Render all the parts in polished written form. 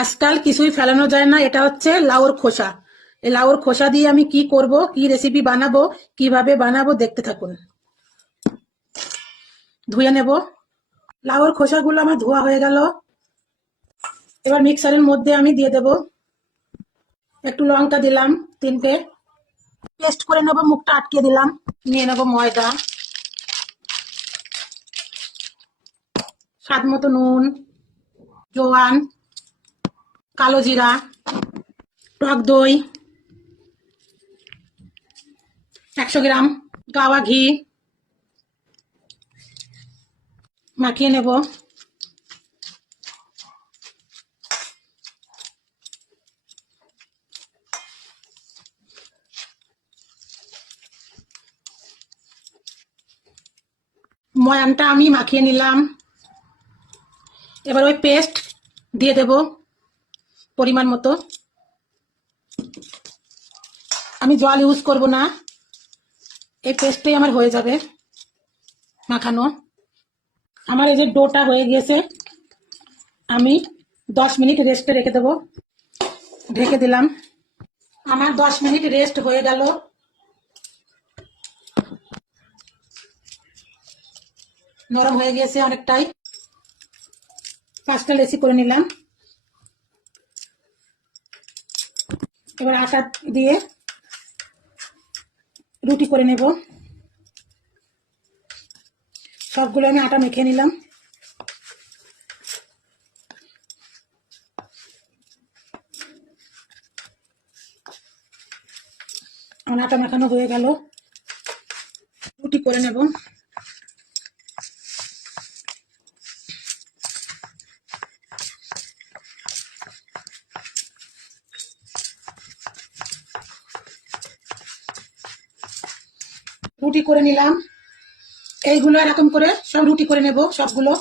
আজকাল কিছুই ফেলানো যায় না, এটা হচ্ছে লাউর খোসা। এই লাউর খোসা দিয়ে আমি কি করব, কি রেসিপি বানাবো, কিভাবে বানাবো দেখতে থাকুন। ধুয়ে নেব। লাউর খোসাগুলো আমার ধোয়া হয়ে গেল। এবার মিক্সারের মধ্যে আমি দিয়ে দেব। একটু লঙ্কা দিলাম, 3টে। পেস্ট করে নেব, মুখটা আটকে দিলাম। নিয়ে নেব ময়দা, স্বাদ মতো নুন, জোয়ান, কালো জিরা, টক দই 100 গ্রাম, গাওয়া ঘি মাখিয়ে নেব। ময়ানটা আমি মাখিয়ে নিলাম। এবার ওই পেস্ট দিয়ে দেব পরিমাণ মতো। আমি জল ইউজ করব না, এই পেস্টটাই আমার হয়ে যাবে মাখানো। আমার এই যে ডোটা হয়ে গেছে, আমি 10 মিনিট রেস্টে রেখে দেব। ঢেকে দিলাম। আমার 10 মিনিট রেস্ট হয়ে গেল। নরম হয়ে গেছে অনেকটাই। 5টা লেচি করে নিলাম। এবার আটা দিয়ে রুটি করে নেব। সবগুলো আমি আটা মেখে নিলাম। আমার আটা মাখানো হয়ে গেল। রুটি করে নেব। রুটি করে নিলাম। এইগুলো এরকম করে সব রুটি করে নেব সবগুলো।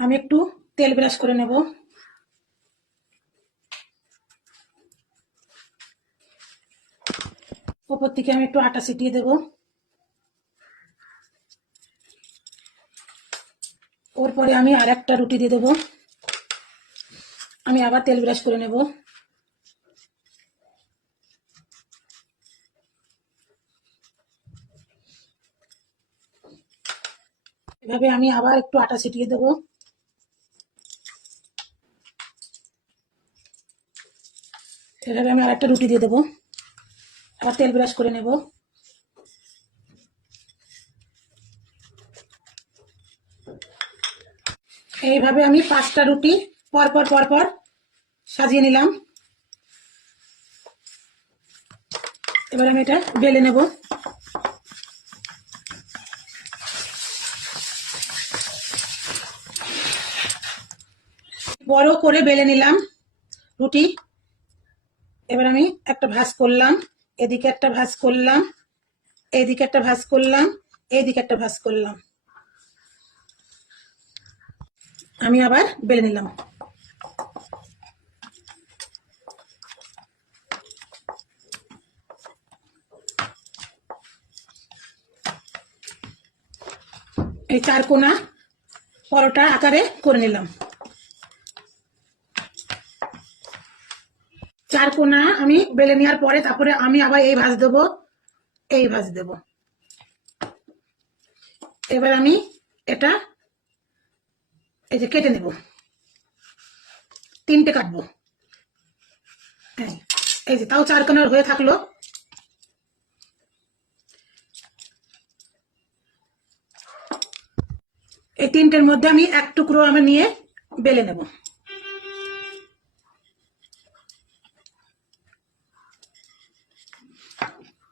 আমি একটু তেল ব্রাশ করে নেব। উপর থেকে আমি একটু আটা ছিটিয়ে দেব। ওর পরে আমি আর একটা রুটি দিয়ে দেব। আমি আবার তেল ব্রাশ করে নেব। এভাবে আমি আবার একটু আটা ছিটিয়ে দেব। এভাবে আমি আর একটা রুটি দিয়ে দেবো। আবার তেল ব্রাশ করে নেব। এইভাবে আমি 5টা রুটি পরপর পরপর সাজিয়ে নিলাম। এবার আমি এটা বেলে নেব। বড় করে বেলে নিলাম রুটি। এবার আমি একটা ভাঁজ করলাম, এদিকে একটা ভাঁজ করলাম, এইদিকে একটা ভাঁজ করলাম, এইদিকে একটা ভাঁজ করলাম। আমি আবার বেলে নিলাম। এই 4 কোনা পরোটা আকারে করে নিলাম। 4 কোনা আমি বেলে নেওয়ার পরে তারপরে আমি আবার এই ভাঁজ দেবো, এই ভাঁজ দেব। এবার আমি এটা এই যে কেটে নেব। 3টে কাটবো। এই যে তাও 4 কোনার হয়ে থাকলো। এই 3টের মধ্যে আমি এক টুকরো আমি নিয়ে বেলে নেব।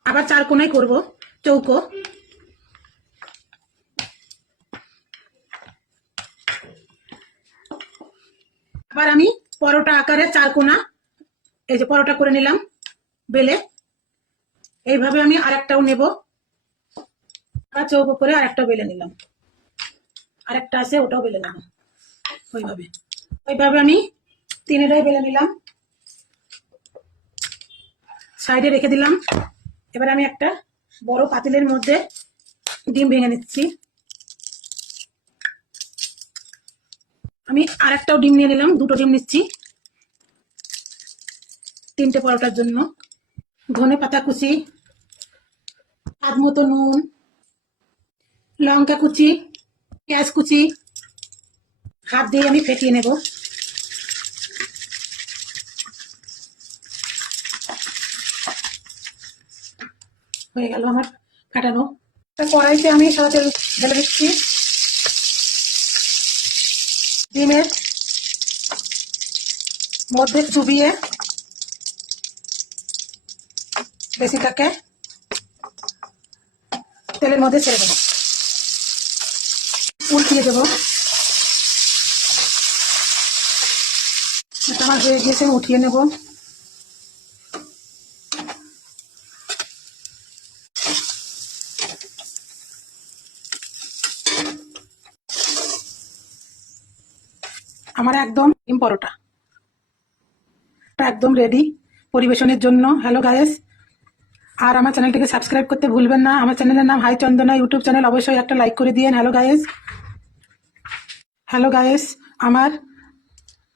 আবার 4 কোনায় করব চৌকো। আবার আমি পরোটা আকারে 4 কোনা এই যে পরোটা করে নিলাম বেলে। এইভাবে আমি আরেকটাও নেব। আর চৌকো করে আরেকটা বেলে নিলাম। আরেকটা আছে ওটাও বেলে নেব। ওইভাবে ওইভাবে আমি 3টাই বেলে নিলাম। সাইডে রেখে দিলাম। এবার আমি একটা বড় পাতিলের মধ্যে ডিম ভেঙে নিচ্ছি। আমি আরেকটাও ডিম নিয়ে নিলাম, দুটো ডিম নিচ্ছি 3টে পরোটার জন্য। ধনে পাতা কুচি, স্বাদ মতো নুন, লঙ্কা কুচি, পেঁয়াজ কুচি, হাত দিয়ে আমি ফেটিয়ে নেব। হয়ে গেল আমার ফাটানো। কড়াইতে আমি সাদা তেল ঢেলে দিচ্ছি। ডিমের মধ্যে চুবিয়ে বেশিটাকে তেলের মধ্যে ছেড়ে দেবো, উল্টিয়ে দেবো। এটা আমার হয়ে গিয়েছে, উঠিয়ে নেব। আমার একদম ডিম পরোটা একদম রেডি পরিবেশনের জন্য। হ্যালো গাইস, আর আমার চ্যানেলটিকে সাবস্ক্রাইব করতে ভুলবেন না। আমার চ্যানেলের নাম হাই চন্দনা ইউটিউব চ্যানেল, অবশ্যই একটা লাইক করে দিয়েন। হ্যালো গাইস, আমার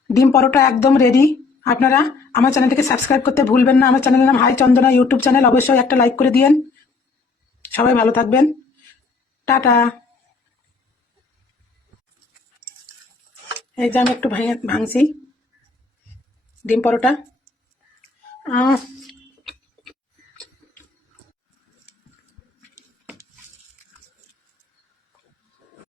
ডিম পরোটা একদম রেডি। আপনারা আমার চ্যানেলটিকে সাবস্ক্রাইব করতে ভুলবেন না। আমার চ্যানেলের নাম হাই চন্দনা ইউটিউব চ্যানেল, অবশ্যই একটা লাইক করে দিয়েন। সবাই ভালো থাকবেন, টাটা। এই যে আমি একটু ভাঙছি ডিম পরোটা।